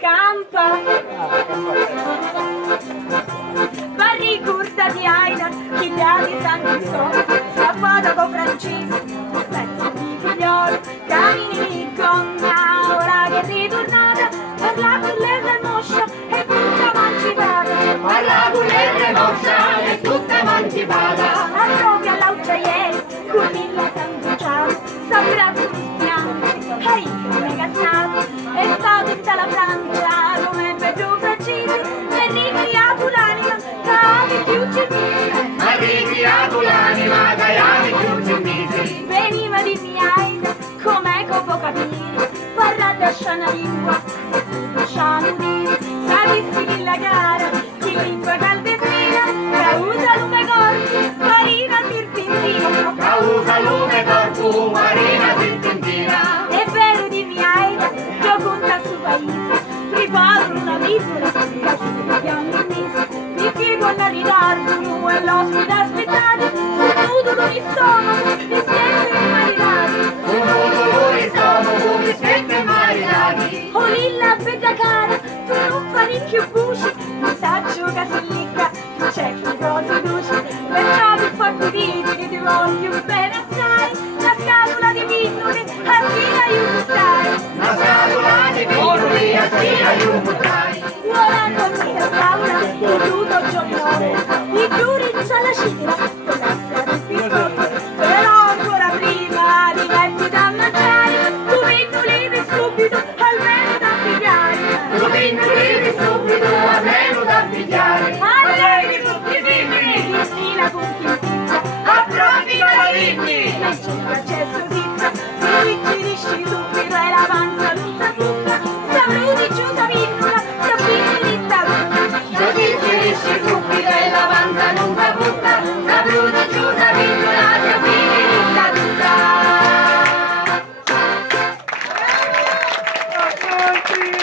campa. Ma ricordati Aina, chi ti ha di San Cristoforo, scappato con Francesco, pezzo di figliolo, cammini con me, ora che è ritornata, parla con le moscia e tutta emancipata. Parla con le moscia e tutta emancipata. A proprio all'auciaiere, con il sangucciato, sta braccio di spianto, e io mega stato, è stato in tutta la Francia, come Pedro Francese, e ricriato l'anima, che più ci mise. Ma ricriato l'anima, che più ci mise. Veniva di mia come può capire, parla da sciana lingua, lasciamo dire, sapessi la gara, chi lingua caldetrina, causa lume corpi, marina tirtintina. Causa lume corpo, marina tintintina. È vero di mia io conta su paese, privato una piccola, casi piano in mese, perché quando ritardo e l'ospite aspettate, sono tutto di stomaco, mi sento marinati. Sono dolori stomaco, mi spetta e marinati. Oh lilla bella cara, tu non fai più voce, mi saggio che si licca, c'è che cosa dolce, perciò per farti dire che ti voglio bene assai, la scatola di pillole a chi aiutare. La scatola di piccoli a chi aiutare. Ora con la tavola, di tutto giorno, i duri c'è la cicla, con l'essere del biscotto, però ancora prima di metti da mangiare, tu piccoli subito, almeno da pigliare. Tu piccoli subito, almeno da pigliare. Allegri tutti i figli, Cristina con chi pizza, Approfitta la dimmi.